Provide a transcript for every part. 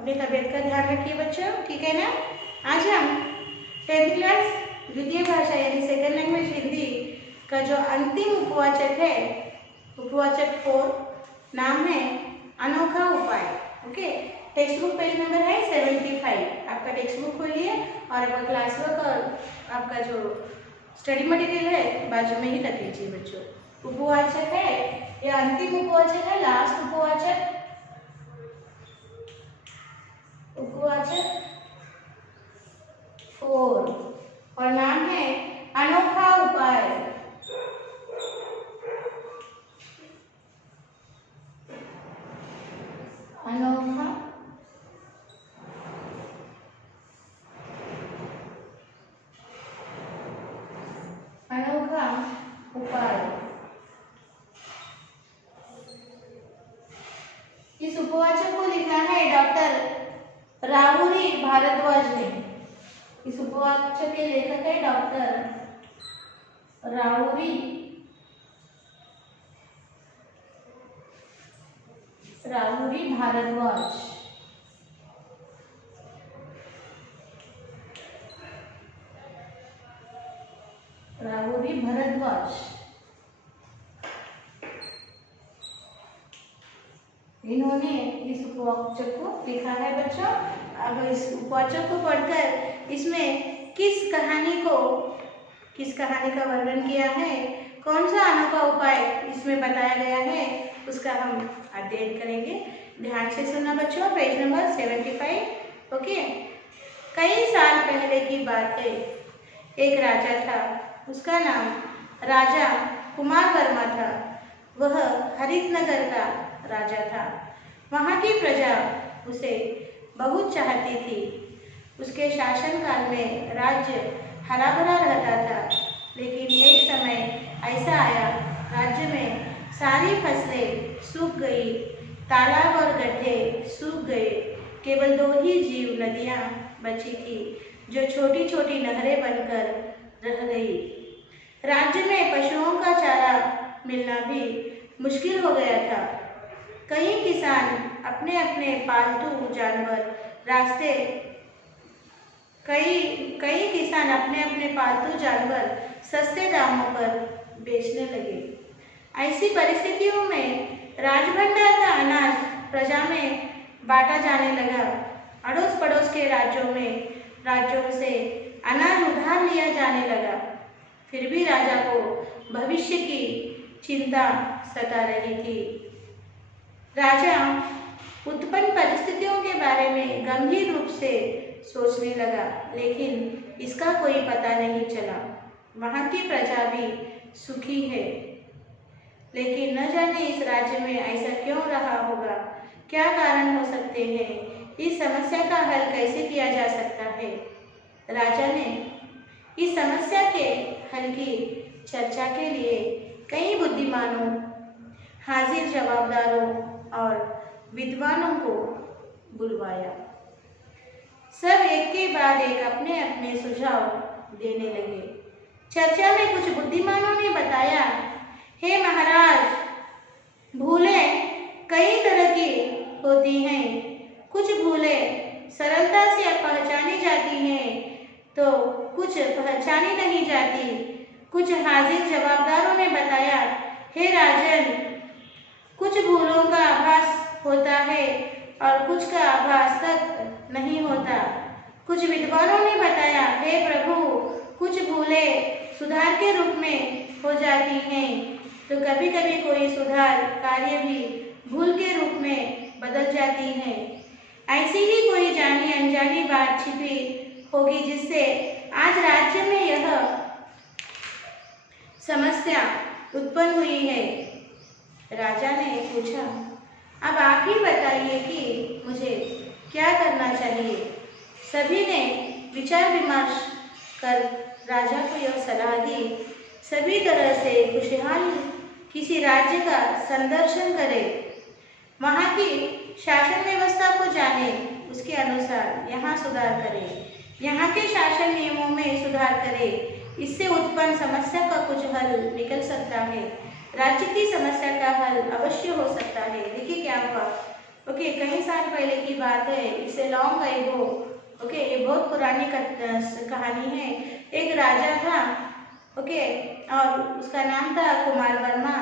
अपनी तबीयत का ध्यान रखिए बच्चों, ठीक है ना। आज हम 10th क्लास द्वितीय भाषा यानी सेकंड लैंग्वेज हिंदी का जो अंतिम उपवाचक है, उपवाचक 4, नाम है अनोखा उपाय। Okay, text book page number है 75। आपका टेक्स्ट बुक खोलिए और आपका क्लास वर्क और आपका जो स्टडी मटेरियल है बाजू में ही रख लीजिए बच्चों। उपवाचक है, यह अंतिम उपवाचक है, लास्ट उपवाचक, उपवाचक 4 और नाम है अनोखा उपाय। अनोखा अनोखा उपाय। इस उपवाचक को लिखा है डॉक्टर राहुरी भारद्वाज ने। इस उपवाचक के लेखक है डॉक्टर राहुरी भारद्वाज। राहुरी भारद्वाज इन्होंने इस उपवाचक को लिखा है बच्चों। अब इस उपवाचक को पढ़कर इसमें किस कहानी का वर्णन किया है, कौन सा अनोखा उपाय इसमें बताया गया है, उसका हम अध्ययन करेंगे। ध्यान से सुनना बच्चों, पेज नंबर 75। ओके, कई साल पहले की बात है। एक राजा था, उसका नाम राजा कुमार वर्मा था। वह हरितनगर का राजा था। वहाँ की प्रजा उसे बहुत चाहती थी। उसके शासनकाल में राज्य हरा भरा रहता था। लेकिन एक समय ऐसा आया, राज्य में सारी फसलें सूख गई, तालाब और गड्ढे सूख गए। केवल 2 ही जीव नदियाँ बची थी, जो छोटी छोटी नहरें बनकर रह गई। राज्य में पशुओं का चारा मिलना भी मुश्किल हो गया था। कई किसान अपने अपने पालतू जानवर सस्ते दामों पर बेचने लगे। ऐसी परिस्थितियों में राजभंडार का अनाज प्रजा में बांटा जाने लगा। अड़ोस पड़ोस के राज्यों से अनाज उधार लिया जाने लगा। फिर भी राजा को भविष्य की चिंता सता रही थी। राजा उत्पन्न परिस्थितियों के बारे में गंभीर रूप से सोचने लगा, लेकिन इसका कोई पता नहीं चला। वहाँ की प्रजा भी सुखी है, लेकिन न जाने इस राज्य में ऐसा क्यों रहा होगा, क्या कारण हो सकते हैं, इस समस्या का हल कैसे किया जा सकता है। राजा ने इस समस्या के हल की चर्चा के लिए कई बुद्धिमानों, हाजिर जवाबदारों और विद्वानों को बुलवाया। सब एक के बाद एक अपने अपने सुझाव देने लगे। चर्चा में कुछ बुद्धिमानों ने बताया, हे महाराज, भूलें कई तरह की होती हैं। कुछ भूलें सरलता से पहचानी जाती हैं तो कुछ पहचानी नहीं जाती। कुछ हाजिर जवाबदारों ने बताया, हे राजन, कुछ भूलों का आभास होता है और कुछ का आभास तक नहीं होता। कुछ विद्वानों ने बताया, हे प्रभु, कुछ भूलें सुधार के रूप में हो जाती हैं तो कभी कभी कोई सुधार कार्य भी भूल के रूप में बदल जाती है। ऐसी ही कोई जानी अनजानी बात छिपी होगी जिससे आज राज्य में यह समस्या उत्पन्न हुई है। राजा ने पूछा, अब आप ही बताइए कि मुझे क्या करना चाहिए। सभी ने विचार विमर्श कर राजा को यह सलाह दी, सभी तरह से खुशहाल किसी राज्य का संदर्शन करें, वहाँ की शासन व्यवस्था को जाने, उसके अनुसार यहाँ सुधार करें, यहाँ के शासन नियमों में सुधार करें। इससे उत्पन्न समस्या का कुछ हल निकल सकता है। राज्य की समस्या का हल अवश्य हो सकता है। देखिए क्या हुआ, ओके, कई साल पहले की बात है, इसे लॉन्ग एगो। ओके, ये बहुत पुरानी कहानी है। एक राजा था, ओके, और उसका नाम था कुमार वर्मा,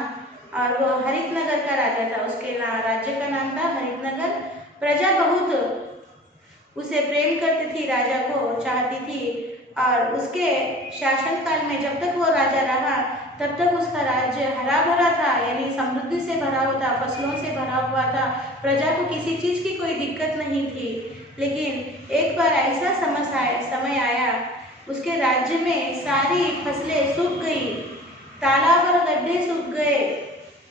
और वो हरितनगर का राजा था। उसके राज्य का नाम था हरितनगर। प्रजा बहुत उसे प्रेम करती थी, राजा को चाहती थी, और उसके शासनकाल में जब तक वो राजा रहा तब तक उसका राज्य हरा भरा था, यानी समृद्धि से भरा हुआ था, फसलों से भरा हुआ था। प्रजा को किसी चीज की कोई दिक्कत नहीं थी। लेकिन एक बार ऐसा समय आया, उसके राज्य में सारी फसलें सूख गई, तालाब और गड्ढे सूख गए,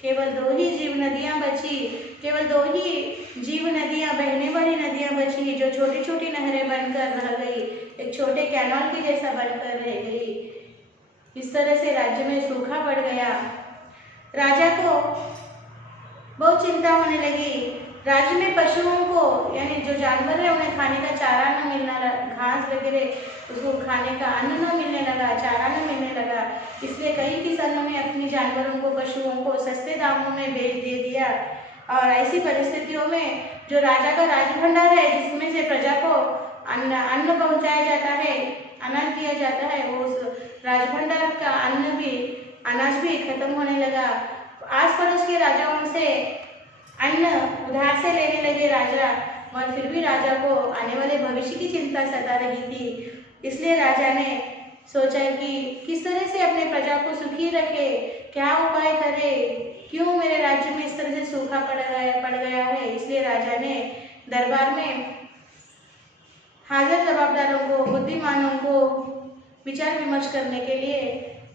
केवल 2 ही जीव नदियां बची, केवल 2 ही जीव नदियां, बहने वाली नदियां बची, जो छोटी छोटी नहरें बनकर रह गई, एक छोटे कैनाल के जैसा बनकर रह गई। इस तरह से राज्य में सूखा पड़ गया। राजा को बहुत चिंता होने लगी। राज्य में पशुओं को, यानी जो जानवर है, उन्हें खाने का चारा न मिलना, घास वगैरह उसको खाने का अन्न न मिलने लगा, चारा न मिलने लगा। इसलिए कई किसानों ने अपने जानवरों को, पशुओं को सस्ते दामों में बेच दे दिया। और ऐसी परिस्थितियों में जो राजा का राजभंडार है, जिसमें से प्रजा को अन्न पहुंचाया जाता है, अनाज दिया जाता है, वो उस राजभंडार का अनाज भी खत्म होने लगा। आस पड़ोस के राजाओं से अन्न उधार से लेने लगे राजा, और फिर भी राजा को आने वाले भविष्य की चिंता सता रही थी। इसलिए राजा ने सोचा कि किस तरह से अपने प्रजा को सुखी रखे, क्या उपाय करे, क्यों मेरे राज्य में इस तरह से सूखा पड़ गया है। इसलिए राजा ने दरबार में हाजिर जवाबदारों को, बुद्धिमानों को विचार विमर्श करने के लिए,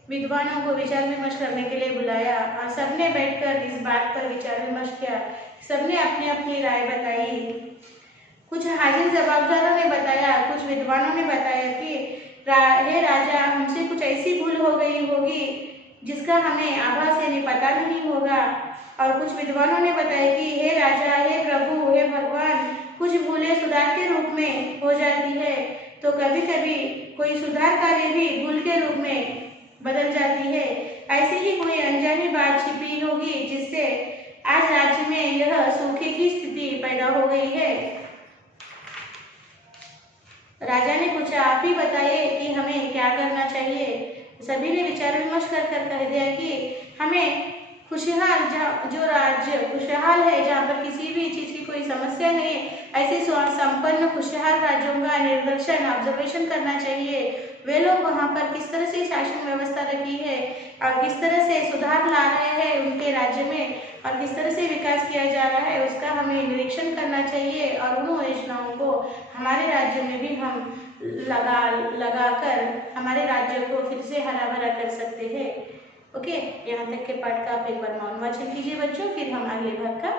विद्वानों को विचार विमर्श करने के लिए बुलाया, और सबने बैठकर इस बात पर विचार विमर्श किया। सबने अपनी अपनी राय बताई। कुछ हाजिर जवाबदारों ने बताया, कुछ विद्वानों ने बताया कि हे राजा, हमसे कुछ ऐसी भूल हो गई होगी जिसका हमें आभास यानी पता नहीं होगा। और कुछ विद्वानों ने बताया कि हे राजा, हे प्रभु, हे भगवान, कुछ भूलें सुधार के रूप में हो जाती है, तो कभी कभी कोई सुधार कार्य भी भूल के रूप में बदल जाती है। ऐसे ही कोई अनजानी बात छिपी होगी जिससे आज राज्य में यह सूखे की स्थिति पैदा हो गई है। राजा ने पूछा, आप ही बताइए कि हमें क्या करना चाहिए। सभी ने विचार विमर्श कर कह दिया कि हमें खुशहाल, जो राज्य खुशहाल है, जहाँ पर किसी भी चीज की कोई समस्या नहीं, ऐसे संपन्न खुशहाल राज्यों का निरीक्षण, ऑब्जर्वेशन करना चाहिए। वे लोग वहाँ पर किस तरह से शासन व्यवस्था रखी है और किस तरह से सुधार ला रहे हैं उनके राज्य में, और किस तरह से विकास किया जा रहा है, उसका हमें निरीक्षण करना चाहिए। और उन योजनाओं को हमारे राज्य में भी हम लगाकर हमारे राज्य को फिर से हरा भरा कर सकते हैं। ओके, यहाँ तक के पाठ का आप एक बार मौन वाचन कीजिए बच्चों, फिर हम अगले भाग का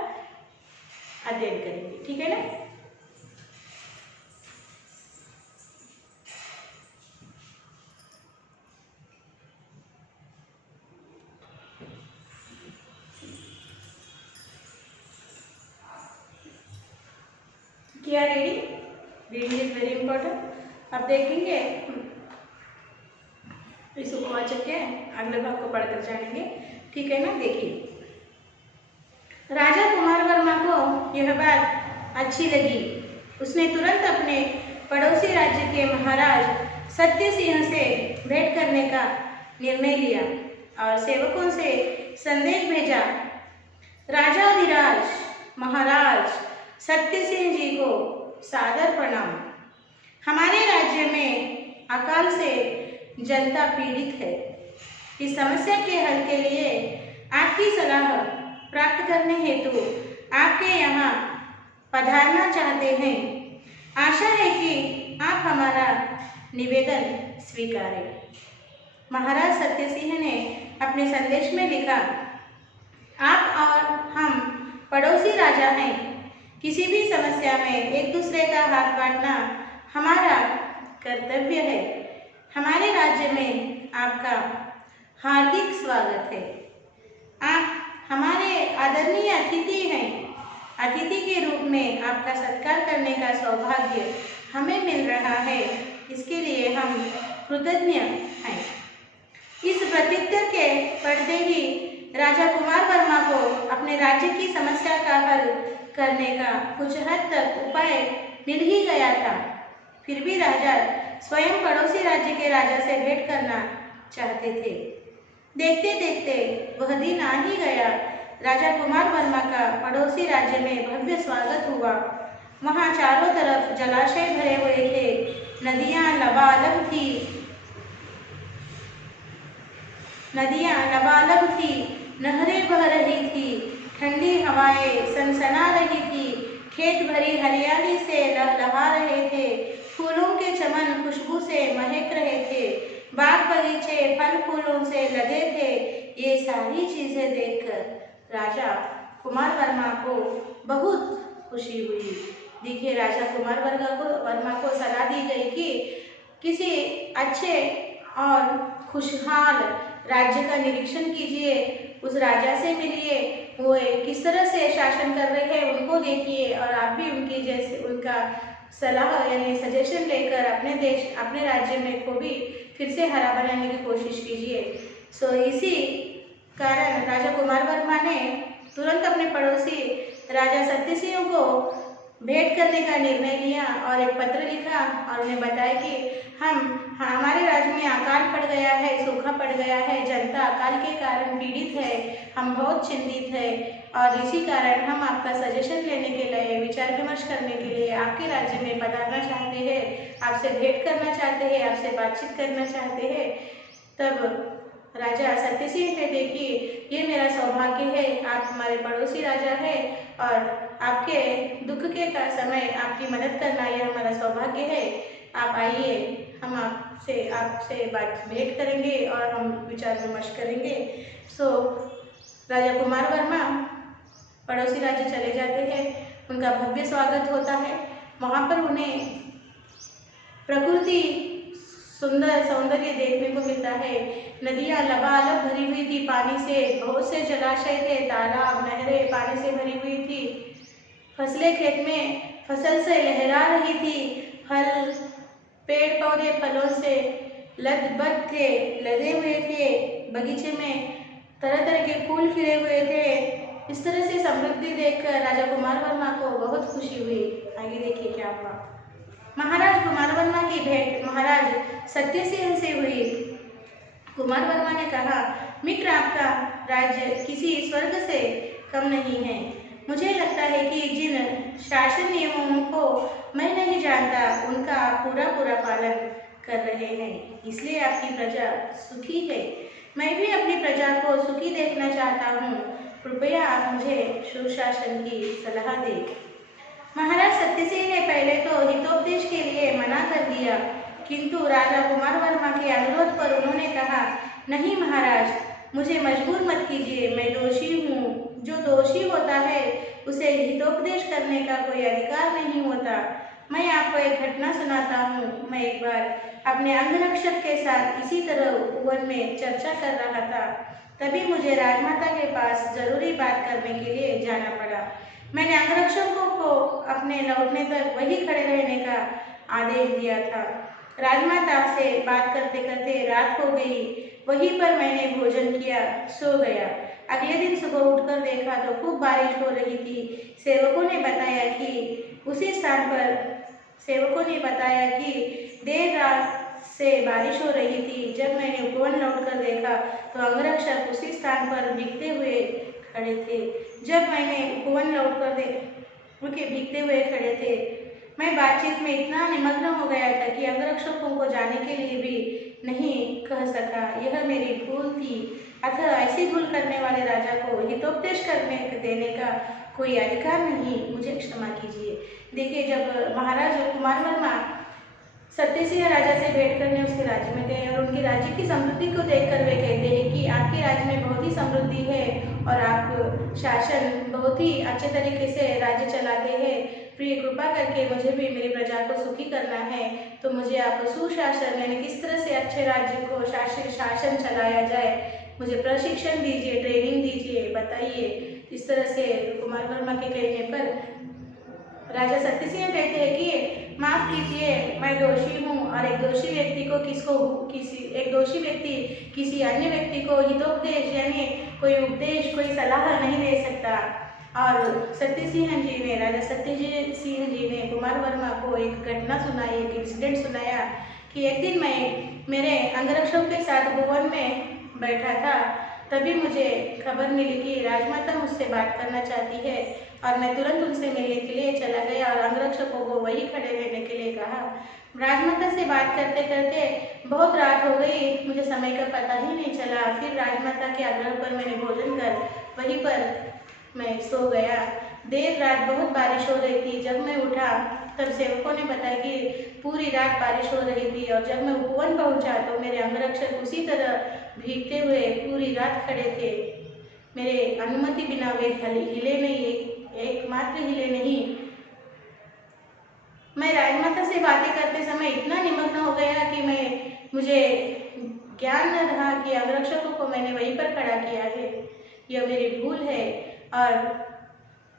अध्ययन करेंगे। ठीक है ना। क्या रीडिंग इज वेरी इंपॉर्टेंट। अब देखेंगे इस उपवाचक के अगले भाग को पढ़कर जानेंगे। ठीक है ना। देखिए, राजा कुमार वर्मा को यह बात अच्छी लगी। उसने तुरंत अपने पड़ोसी राज्य के महाराज सत्य सिंह से भेंट करने का निर्णय लिया और सेवकों से संदेश भेजा। राजाधिराज महाराज सत्य सिंह जी को सादर प्रणाम। हमारे राज्य में अकाल से जनता पीड़ित है। इस समस्या के हल के लिए आपकी सलाह प्राप्त करने हेतु आपके यहाँ पधारना चाहते हैं। आशा है कि आप हमारा निवेदन स्वीकारें। महाराज सत्य सिंह ने अपने संदेश में लिखा, आप और हम पड़ोसी राजा हैं। किसी भी समस्या में एक दूसरे का हाथ बांटना हमारा कर्तव्य है। हमारे राज्य में आपका हार्दिक स्वागत है। आप हमारे आदरणीय अतिथि हैं। अतिथि के रूप में आपका सत्कार करने का सौभाग्य हमें मिल रहा है, इसके लिए हम कृतज्ञ हैं। इस प्रत्युत्तर के पढ़ते ही राजा कुमार वर्मा को अपने राज्य की समस्या का हल करने का कुछ हद तक उपाय मिल ही गया था। फिर भी राजा स्वयं पड़ोसी राज्य के राजा से भेंट करना चाहते थे। देखते देखते वह दिन आ ही गया। राजा कुमार वर्मा का पड़ोसी राज्य में भव्य स्वागत हुआ। वहाँ चारों तरफ जलाशय भरे हुए थे, नदियाँ लबालब थी, नहरें बह रही थी, ठंडी हवाएं सनसना रही थी, खेत भरी हरियाली से लहलहा रहे थे, फूलों के चमन खुशबू से महक रहे थे, बाग बगीचे फल फूलों से लदे थे। ये सारी चीजें देखकर राजा कुमार वर्मा को बहुत खुशी हुई। देखिए, राजा कुमार वर्मा को सलाह दी गई कि किसी अच्छे और खुशहाल राज्य का निरीक्षण कीजिए, उस राजा से मिलिए, वो किस तरह से शासन कर रहे हैं उनको देखिए और आप भी उनका सलाह यानी सजेशन लेकर अपने राज्य में को भी फिर से हरा बनाने की कोशिश कीजिए। इसी कारण राजा कुमार वर्मा ने तुरंत अपने पड़ोसी राजा सत्यसिंह को भेंट करने का निर्णय लिया और एक पत्र लिखा और उन्हें बताया कि हमारे राज्य में अकाल पड़ गया है, सूखा पड़ गया है, जनता अकाल के कारण पीड़ित है, हम बहुत चिंतित है और इसी कारण हम आपका सजेशन लेने के लिए, विचार विमर्श करने के लिए आपके राज्य में पधारना चाहते हैं, आपसे भेंट करना चाहते हैं, आपसे बातचीत करना चाहते हैं। तब राजा सत्यसिंह ने देखिए, ये मेरा सौभाग्य है, आप हमारे पड़ोसी राजा है और आपके दुख के समय आपकी मदद करना यह हमारा सौभाग्य है। आप आइए, हम आपसे भेंट करेंगे और हम विचार विमर्श करेंगे। राजा कुमार वर्मा पड़ोसी राज्य चले जाते हैं, उनका भव्य स्वागत होता है। वहाँ पर उन्हें प्रकृति सौंदर्य देखने को मिलता है। नदियाँ लबालब भरी हुई थी पानी से, बहुत से जलाशय थे, तालाब नहरें पानी से भरी हुई थी, फसलें खेत में फसल से लहरा रही थी, फल पेड़ पौधे फलों से लदबद थे, लदे हुए थे, बगीचे में तरह तरह के फूल खिले हुए थे। इस तरह से समृद्धि देखकर राजा कुमार वर्मा को बहुत खुशी हुई। आगे देखिए क्या हुआ। महाराज कुमार वर्मा की भेंट महाराज सत्यसिंह से हुई। कुमार वर्मा ने कहा, मित्र, आपका राज्य किसी स्वर्ग से कम नहीं है। मुझे लगता है कि जिन शासन नियमों को मैं नहीं जानता उनका आप पूरा पालन कर रहे हैं, इसलिए आपकी प्रजा सुखी है। मैं भी अपनी प्रजा को सुखी देखना चाहता हूँ। कृपया आप मुझे सुशासन की सलाह दें। महाराज सत्यसिंह ने पहले तो हितोपदेश के लिए मना कर दिया, किंतु राजा कुमार वर्मा के अनुरोध पर उन्होंने कहा, नहीं महाराज, मुझे मजबूर मत कीजिए, मैं दोषी हूँ। जो दोषी होता है उसे हितोपदेश करने का कोई अधिकार नहीं होता। मैं आपको एक घटना सुनाता हूँ। मैं एक बार अपने अंगरक्षक के साथ इसी तरह उपवन में चर्चा कर रहा था, तभी मुझे राजमाता के पास जरूरी बात करने के लिए जाना पड़ा। मैंने अंगरक्षकों को अपने लौटने तक वहीं खड़े रहने का आदेश दिया था। राजमाता से बात करते करते रात हो गई। वहीं पर मैंने भोजन किया, सो गया। अगले दिन सुबह उठकर देखा तो खूब बारिश हो रही थी। सेवकों ने बताया कि देर रात से बारिश हो रही थी। जब मैंने उपवन लौटकर देखा तो अंगरक्षक उसी स्थान पर भीगते हुए खड़े थे। मैं बातचीत में इतना निमग्न हो गया था कि अंगरक्षकों को जाने के लिए भी नहीं कह सका। यह मेरी भूल थी। अतः ऐसी भूल करने वाले राजा को हितोपदेश देने का कोई अधिकार नहीं, मुझे क्षमा कीजिए। देखिए, जब महाराज कुमार वर्मा सत्यसिंह राजा से भेंट करने उसके राज्य में गए और उनके राज्य की समृद्धि को देखकर वे कहते हैं कि आपके राज्य में बहुत ही समृद्धि है और आप शासन बहुत ही अच्छे तरीके से राज्य चलाते हैं। प्रिय, कृपा करके मुझे भी मेरी प्रजा को सुखी करना है, तो मुझे आप सुशासन यानी किस तरह से अच्छे राज्य को शासन चलाया जाए, मुझे प्रशिक्षण दीजिए, ट्रेनिंग दीजिए, बताइए। इस तरह से कुमार वर्मा के कहने पर राजा सत्यसिंह कहते हैं कि माफ कीजिए, मैं दोषी हूँ और एक दोषी व्यक्ति किसी अन्य व्यक्ति को हितोपदेश यानी कोई उपदेश, कोई सलाह नहीं दे सकता। और सत्य सिंह जी ने, राजा सत्य सिंह जी ने कुमार वर्मा को एक घटना सुनाई, एक इंसिडेंट सुनाया कि एक दिन मैं मेरे अंगरक्षकों के साथ भवन में बैठा था, तभी मुझे खबर मिली कि राजमाता मुझसे बात करना चाहती है और मैं तुरंत उनसे मिलने के लिए चला गया और अंगरक्षकों को वहीं खड़े रहने के लिए कहा। राजमाता से बात करते करते बहुत रात हो गई, मुझे समय का पता ही नहीं चला। फिर राजमाता के आग्रह पर मैंने भोजन कर वहीं पर मैं सो गया। देर रात बहुत बारिश हो रही थी। जब मैं उठा तब सेवकों ने बताया कि पूरी रात बारिश हो रही थी और जब मैं उपवन पहुंचा तो मेरे अंगरक्षक उसी तरह भीगते हुए पूरी रात खड़े थे। मेरे अनुमति बिना वे हिले नहीं, एकमात्र हिले नहीं। मैं राजमाता से बातें करते समय इतना निमग्न हो गया कि मुझे ज्ञान न रहा कि अंगरक्षकों को मैंने वहीं पर खड़ा किया है। यह मेरी भूल है और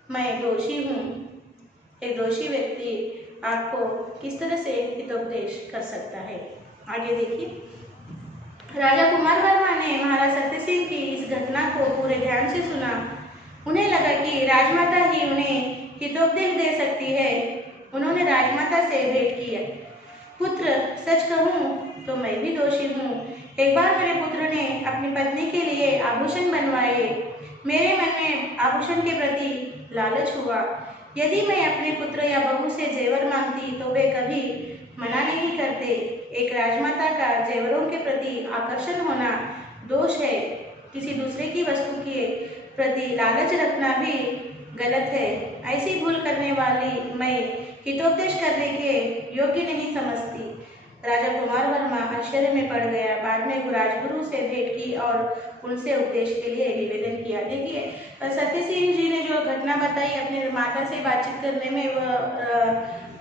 मैं दोषी हूँ। एक दोषी व्यक्ति आपको किस तरह से हितोपदेश कर सकता है? आगे देखिए। राजा कुमार वर्मा ने महाराज सत्य सिंह की इस घटना को पूरे ध्यान से सुना। उन्हें लगा कि राजमाता ही उन्हें हितोपदेश दे सकती है। उन्होंने राजमाता से भेंट किया। पुत्र, सच कहूँ तो मैं भी दोषी हूँ। एक बार मेरे पुत्र ने अपनी पत्नी के लिए आभूषण बनवाए। मेरे मन में आभूषण के प्रति लालच हुआ। यदि मैं अपने पुत्र या बहू से जेवर मांगती तो वे कभी मना नहीं करते। एक राजमाता का जेवरों के प्रति आकर्षण होना दोष है। किसी दूसरे की वस्तु के प्रति लालच रखना भी गलत है। ऐसी भूल करने वाली मैं हितोपदेश करने के योग्य नहीं समझती। राजा कुमार वर्मा आश्चर्य में पड़ गया। बाद में राजगुरु से भेंट की और उनसे उपदेश के लिए निवेदन किया। देखिए, सत्य सिंह जी ने जो घटना बताई, अपने माता से बातचीत करने में वह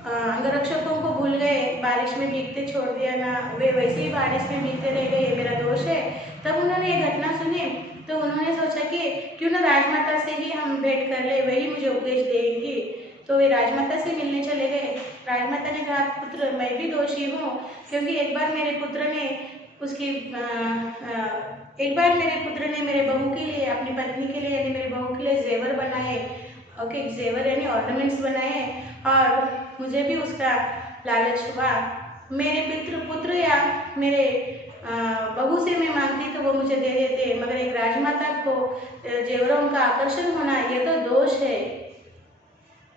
अंगरक्षकों को भूल गए, बारिश में भीगते छोड़ दिया ना, वे वैसे ही बारिश में भीगते रह गए, मेरा दोष है। तब उन्होंने ये घटना सुनी तो उन्होंने सोचा कि क्यों ना राजमाता से ही हम भेंट कर ले, वही मुझे उपदेश देंगी। तो वे राजमाता से मिलने चले गए। राजमाता ने कहा, पुत्र, मैं भी दोषी हूँ, क्योंकि एक बार मेरे पुत्र ने मेरे बहू के लिए, अपनी पत्नी के लिए यानी मेरी बहू के लिए जेवर बनाए। ओके, जेवर यानी ऑर्नामेंट्स बनाए और मुझे भी उसका लालच हुआ। मेरे पुत्र या मेरे बहू से मैं मांगती तो वो मुझे दे देते, मगर एक राजमाता को जेवरों का आकर्षण होना ये तो दोष है।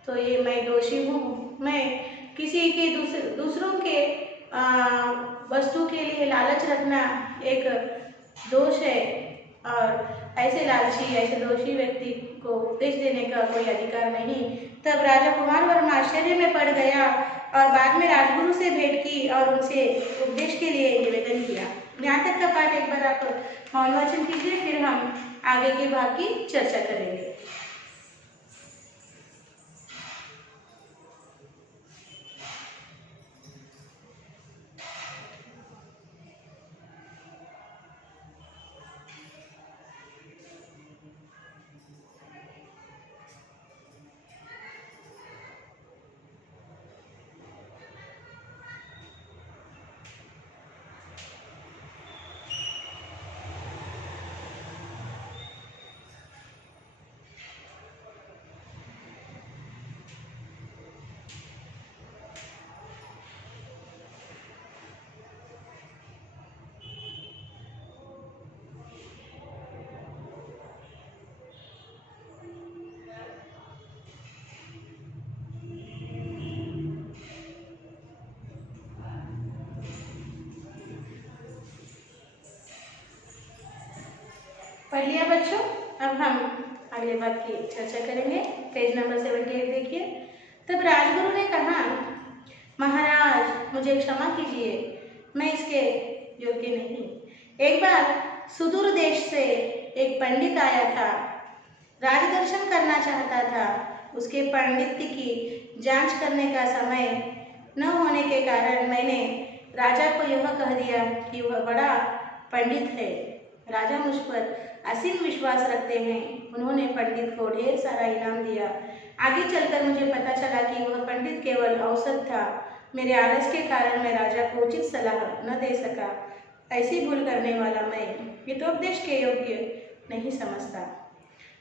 तो ये मैं दोषी हूँ। मैं किसी के दूसरों के वस्तु के लिए लालच रखना एक दोष है और ऐसे लालची, ऐसे दोषी व्यक्ति को उपदेश देने का कोई अधिकार नहीं। तब राजा कुमार वर्मा आश्चर्य में पड़ गया और बाद में राजगुरु से भेंट की और उनसे उपदेश के लिए निवेदन किया। यहाँ तक का पाठ एक बार आप मौन वाचन कीजिए, फिर हम आगे के भाग की चर्चा करेंगे। पढ़ लिया बच्चों? अब हम अगले भाग की चर्चा करेंगे। पेज नंबर 78 देखिए। तब राजगुरु ने कहा, महाराज, मुझे क्षमा कीजिए, मैं इसके योग्य नहीं। एक बार सुदूर देश से एक पंडित आया था, राजदर्शन करना चाहता था। उसके पांडित्य की जांच करने का समय न होने के कारण मैंने राजा को यह कह दिया कि वह बड़ा पंडित है। राजा मुझ पर असीम विश्वास रखते हैं। उन्होंने पंडित को ढेर सारा इनाम दिया। आगे चलकर मुझे पता चला कि वह पंडित केवल औसत था। मेरे आलस के कारण मैं राजा को उचित सलाह न दे सका। ऐसी भूल करने वाला मैं हितोपदेश के योग्य नहीं समझता।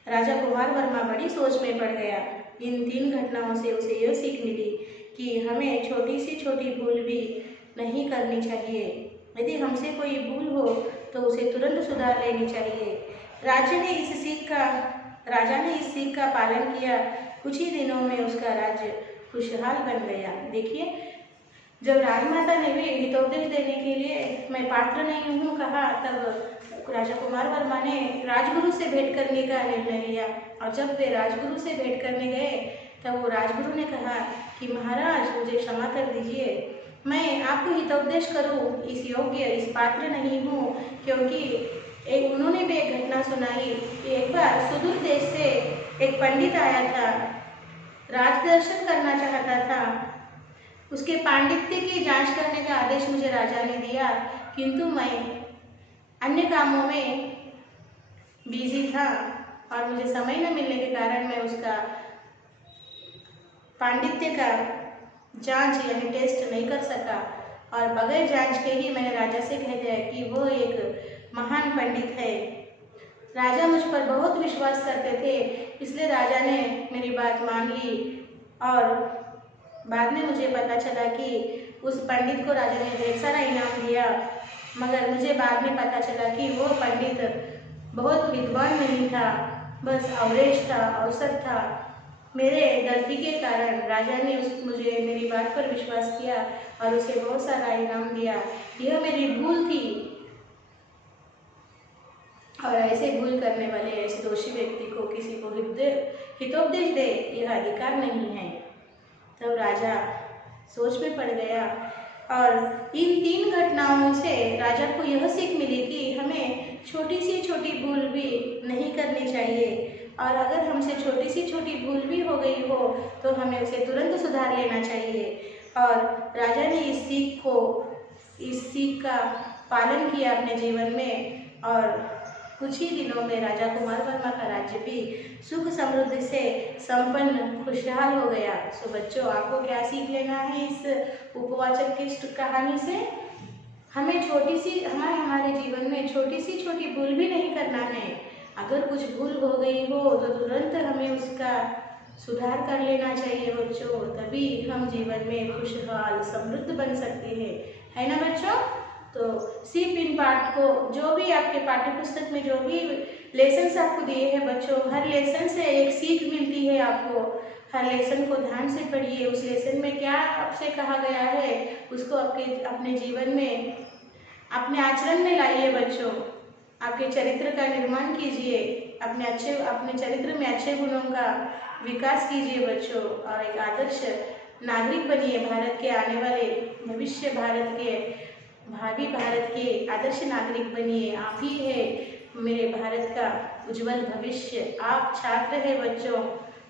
राजा कुमार वर्मा बड़ी सोच में पड़ गया। इन 3 घटनाओं से उसे यह सीख मिली कि हमें छोटी से छोटी भूल भी नहीं करनी चाहिए। यदि हमसे कोई भूल हो तो उसे तुरंत सुधार लेनी चाहिए। राजा ने इस सीख का पालन किया। कुछ ही दिनों में उसका राज्य खुशहाल बन गया। देखिए, जब राजमाता ने भी हितोपदेश देने के लिए मैं पात्र नहीं हूँ कहा, तब राजा कुमार वर्मा ने राजगुरु से भेंट करने का निर्णय लिया। और जब वे राजगुरु से भेंट करने गए तब वो राजगुरु ने कहा कि महाराज, मुझे क्षमा कर दीजिए, मैं आपको हितोपदेश करूं इस योग्य, इस पात्र नहीं हूँ, क्योंकि उन्होंने भी एक घटना सुनाई कि एक बार सुदूर देश से एक पंडित आया था, राज दर्शन करना चाहता था। उसके पांडित्य की जांच करने का आदेश मुझे राजा ने दिया, किंतु मैं अन्य कामों में बिजी था और मुझे समय न मिलने के कारण मैं उसका पांडित्य का जांच यानी टेस्ट नहीं कर सका। और बगैर जांच के ही मैंने राजा से कह दिया कि वो एक महान पंडित है। राजा मुझ पर बहुत विश्वास करते थे, इसलिए राजा ने मेरी बात मान ली। और बाद में मुझे पता चला कि उस पंडित को राजा ने ढेर सारा इनाम दिया, मगर मुझे बाद में पता चला कि वो पंडित बहुत विद्वान नहीं था, बस एवरेज था, औसत था। मेरे गलती के कारण राजा ने मुझे मेरी बात पर विश्वास किया और उसे बहुत सारा इनाम दिया। यह मेरी भूल थी और ऐसे भूल करने वाले, ऐसे दोषी व्यक्ति को किसी को हितोपदेश दे यह अधिकार नहीं है। तब राजा सोच में पड़ गया और इन 3 घटनाओं से राजा को यह सीख मिली कि हमें छोटी सी छोटी भूल भी नहीं करनी चाहिए, और अगर हमसे छोटी सी छोटी भूल भी हो गई हो तो हमें उसे तुरंत सुधार लेना चाहिए। और राजा ने इस सीख का पालन किया अपने जीवन में, और कुछ ही दिनों में राजा कुमार वर्मा का राज्य भी सुख समृद्धि से संपन्न खुशहाल हो गया। सो बच्चों, आपको क्या सीख लेना है इस उपवाचक की कहानी से? हमें हमारे जीवन में छोटी सी छोटी भूल भी नहीं करना है। अगर कुछ भूल हो गई हो तो तुरंत हमें उसका सुधार कर लेना चाहिए बच्चों, तभी हम जीवन में खुशहाल समृद्ध बन सकते हैं, है ना बच्चों? तो सिर्फ इन पाठ को, जो भी आपके पाठ्य पुस्तक में जो भी लेसन्स आपको दिए हैं बच्चों, हर लेसन से एक सीख मिलती है आपको। हर लेसन को ध्यान से पढ़िए, उस लेसन में क्या आपसे कहा गया है उसको अपने जीवन में, अपने आचरण में लाइए बच्चों। आपके चरित्र का निर्माण कीजिए, अपने चरित्र में अच्छे गुणों का विकास कीजिए बच्चों, और एक आदर्श नागरिक बनिए। भारत के आने वाले भविष्य, भावी भारत के आदर्श नागरिक बनिए। आप ही है मेरे भारत का उज्जवल भविष्य। आप छात्र हैं बच्चों,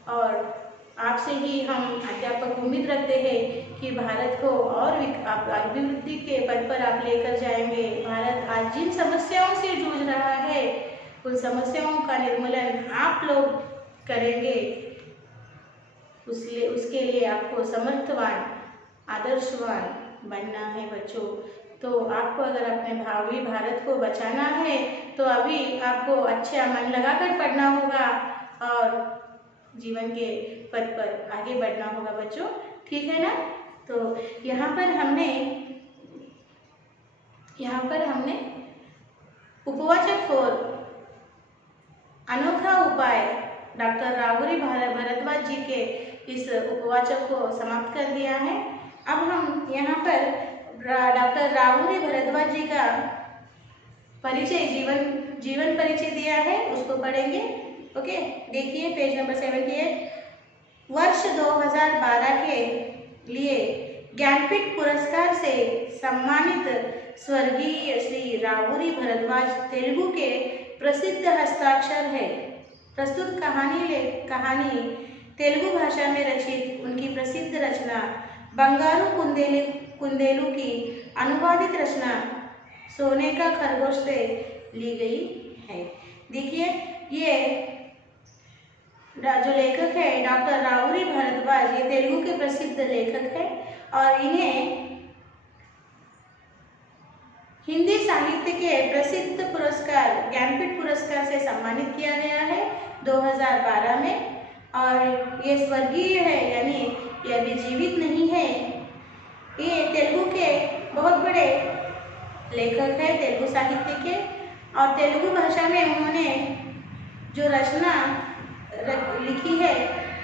और आपसे ही हम अध्यापक उम्मीद रखते हैं कि भारत को और अभिवृद्धि के पद पर आप लेकर जाएंगे। भारत आज जिन समस्याओं से जूझ रहा है उन समस्याओं का निर्मूलन आप लोग करेंगे। उसके लिए आपको समर्थवान, आदर्शवान बनना है बच्चों। तो आपको अगर अपने भावी भारत को बचाना है तो अभी आपको अच्छा मन लगाकर पढ़ना होगा और जीवन के पथ पर आगे बढ़ना होगा बच्चों, ठीक है ना? तो यहाँ पर हमने उपवाचक 4 अनोखा उपाय डॉक्टर राहुरी भारद्वाज जी के इस उपवाचक को समाप्त कर दिया है। अब हम यहाँ पर डॉक्टर राहुरी भारद्वाज जी का परिचय, जीवन परिचय दिया है, उसको पढ़ेंगे। ओके, देखिए पेज नंबर 78। वर्ष 2012 के लिए ज्ञानपीठ पुरस्कार से सम्मानित स्वर्गीय श्री राहुरी भारद्वाज तेलुगु के प्रसिद्ध हस्ताक्षर है। प्रस्तुत कहानी तेलुगु भाषा में रचित उनकी प्रसिद्ध रचना बंगारू कुंदेलु की अनुवादित रचना सोने का खरगोश से ली गई है। देखिए, ये जो लेखक है डॉक्टर राहुरी भारद्वाज, ये तेलुगु के प्रसिद्ध लेखक है और इन्हें हिंदी साहित्य के प्रसिद्ध पुरस्कार ज्ञानपीठ पुरस्कार से सम्मानित किया गया है 2012 में। और ये स्वर्गीय है, यानी ये अभी जीवित नहीं है। ये तेलुगु के बहुत बड़े लेखक है, तेलुगु साहित्य के, और तेलुगु भाषा में उन्होंने जो रचना लिखी है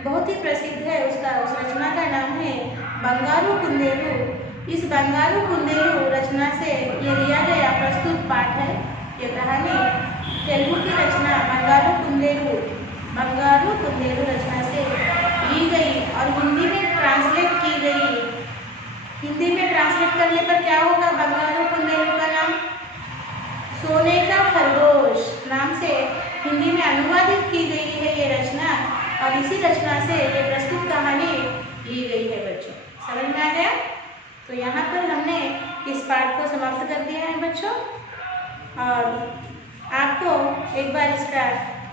बहुत ही प्रसिद्ध है। उस रचना का नाम है बंगारू कुंदेलु। इस बंगारू कुंदेलु रचना से ये लिया गया प्रस्तुत पाठ है। ये कहानी तेलुगु की रचना बंगारू कुंदेलु रचना से ली गई और हिंदी में ट्रांसलेट की गई। हिंदी में ट्रांसलेट करने पर क्या होगा? बंगारू कुंदेलु का नाम सोने का खरगोश नाम से हिंदी में अनुवादित की गई है ये रचना, और इसी रचना से ये प्रस्तुत कहानी ली गई है बच्चों। समझ में आ गया? तो यहाँ पर हमने इस पाठ को समाप्त कर दिया है बच्चों, और आपको एक बार इसका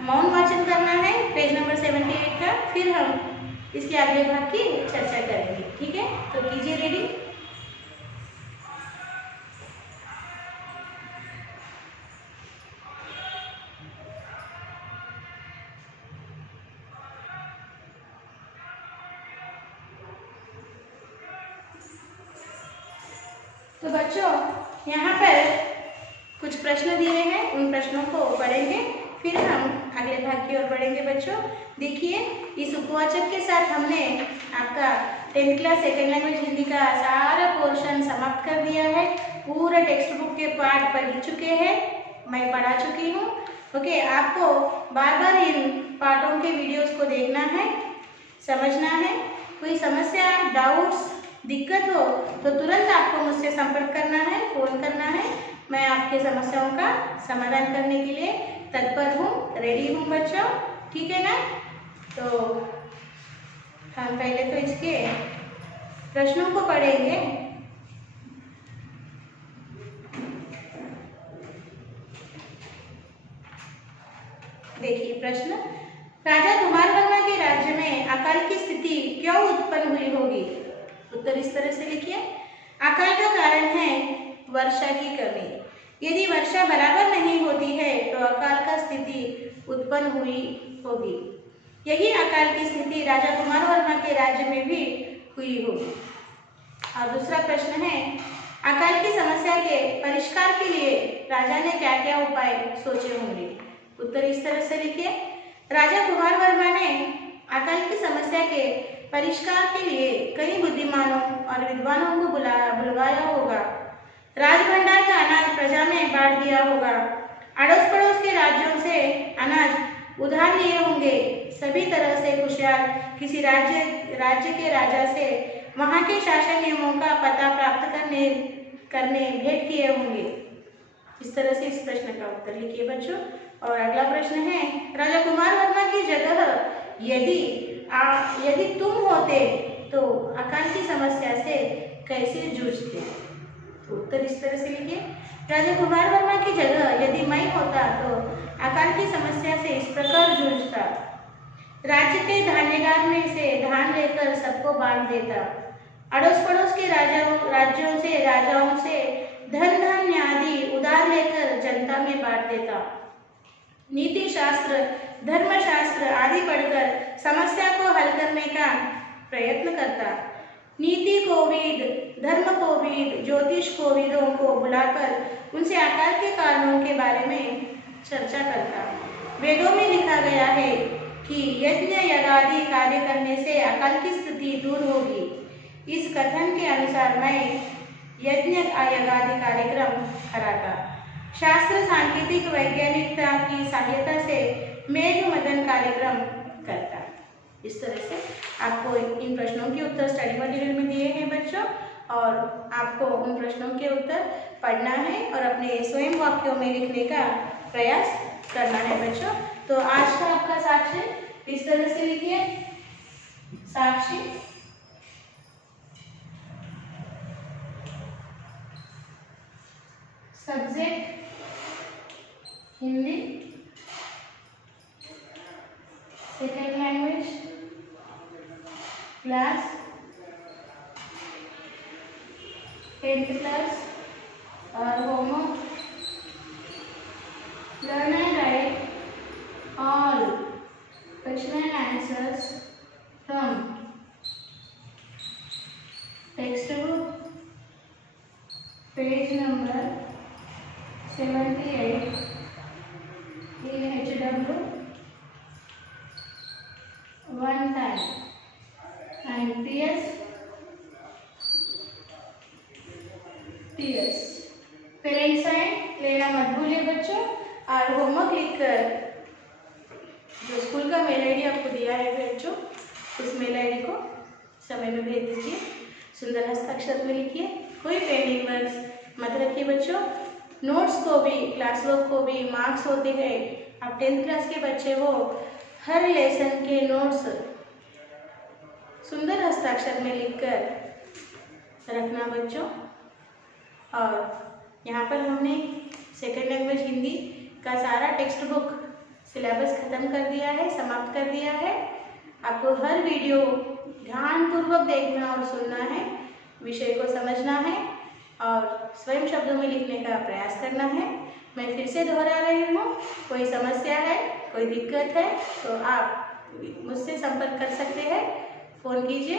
मौन वाचन करना है पेज नंबर 78 का, फिर हम इसके अगले भाग की चर्चा करेंगे। ठीक है, तो कीजिए रेडी। तो बच्चों यहाँ पर कुछ प्रश्न दिए हैं, उन प्रश्नों को पढ़ेंगे, फिर हम अगले भाग की ओर बढ़ेंगे बच्चों। देखिए, इस उपवाचक के साथ हमने आपका 10th class second language Hindi का सारा पोर्शन समाप्त कर दिया है। पूरा टेक्स्ट बुक के पार्ट पढ़ चुके हैं, मैं पढ़ा चुकी हूँ। ओके, आपको बार बार इन पार्टों के वीडियोस को देखना है, समझना है। कोई समस्या, डाउट्स, दिक्कत हो तो तुरंत आपको मुझसे संपर्क करना है, फोन करना है। मैं आपके समस्याओं का समाधान करने के लिए तत्पर हूँ, रेडी हूँ बच्चों। ठीक है ना? तो हम पहले तो इसके प्रश्नों को पढ़ेंगे। देखिए प्रश्न, राजा कुमारवर्मा के राज्य में अकाल की स्थिति क्यों उत्पन्न हुई होगी? उत्तर इस तरह से लिखिए। अकाल का कारण है वर्षा की कमी। यदि वर्षा बराबर नहीं होती है तो अकाल का स्थिति उत्पन्न हुई होगी। यही अकाल की स्थिति राजा कुमारवर्मा के राज्य में भी हुई होगी। और दूसरा प्रश्न है, अकाल की समस्या के परिष्कार के लिए राजा ने क्या क्या उपाय सोचे होंगे? उत्तर इस तरह से लिखिए। राजा कुमारवर्मा ने अकाल की समस्या के परिष्कार के लिए कई बुद्धिमानों और विद्वानों को बुलवाया होगा। राजभंडार का अनाज प्रजा में बांट दिया होगा। अड़ोस पड़ोस के राज्यों से अनाज उधार लिए होंगे। सभी तरह से खुशहाल किसी राज्य के राजा से वहां के शासन नियमों का पता प्राप्त करने भेंट किए होंगे। इस तरह से इस प्रश्न का उत्तर लिखिए बच्चों। और अगला प्रश्न है, राजा कुमारवर्मा की जगह यदि तुम होते तो अकाल की समस्या से कैसे जूझते? तो उत्तर इस तरह से लिखिए। राजा कुमारवर्मा की जगह यदि मैं होता तो अकाल की समस्या से इस प्रकार जूझता। राज्य के धान्यगार में से धान लेकर सबको बांट देता। अड़ोस पड़ोस के राजाओं से धन धान्य आदि उधार लेकर जनता में बांट देता। नीति शास्त्र, धर्मशास्त्र आदि पढ़कर समस्या को हल करने का प्रयत्न करता। नीति कोविद, धर्म कोविद, ज्योतिष कोविदों को बुलाकर उनसे अकाल के कारणों के बारे में चर्चा करता। वेदों में लिखा गया है कि यज्ञ यज्ञादि कार्य करने से अकाल की स्थिति दूर होगी। इस कथन के अनुसार मैं यज्ञ यज्ञादि कार्यक्रम कराता। शास्त्र, सांकेतिक, वैज्ञानिकता की सहायता से मेघ मदन कार्यक्रम करता। इस तरह से आपको इन प्रश्नों के उत्तर स्टडी मटेरियल में दिए हैं बच्चों, और आपको उन प्रश्नों के उत्तर पढ़ना है और अपने स्वयं वाक्यों में लिखने का प्रयास करना है बच्चों। तो आज का आपका साक्ष्य इस तरह से लिखिए। Sakshi, subject Hindi, second language, class 10th class, और homework, learn and write answers from textbook page number 78 in HW one time and PS parents sign लेना मत भूलिए बच्चों। और होमवर्क लिखकर जो स्कूल का मेल आईडी आपको दिया है बच्चों, उस मेल आईडी को समय में भेज दीजिए। सुंदर हस्ताक्षर में लिखिए, कोई पेंडिंग वर्क्स मत रखिए बच्चों। नोट्स को भी, क्लास वर्क को भी मार्क्स होते हैं। आप 10th क्लास के बच्चे हो, हर लेसन के नोट्स सुंदर हस्ताक्षर में लिखकर रखना बच्चों। और यहाँ पर हमने सेकेंड लैंग्वेज हिंदी का सारा टेक्स्ट बुक सिलेबस ख़त्म कर दिया है, समाप्त कर दिया है। आपको हर वीडियो ध्यानपूर्वक देखना और सुनना है, विषय को समझना है और स्वयं शब्दों में लिखने का प्रयास करना है। मैं फिर से दोहरा रही हूँ, कोई समस्या है, कोई दिक्कत है तो आप मुझसे संपर्क कर सकते हैं, फ़ोन कीजिए,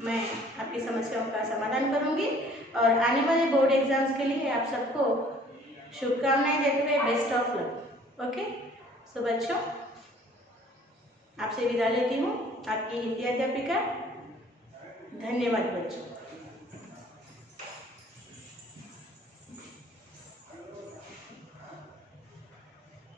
मैं आपकी समस्याओं का समाधान करूँगी। और आने वाले बोर्ड एग्जाम्स के लिए आप सबको शुभकामनाएं देते हुए बेस्ट ऑफ लक। ओके, सो बच्चों आपसे विदा लेती हूँ, आपकी हिंदी अध्यापिका। धन्यवाद बच्चों।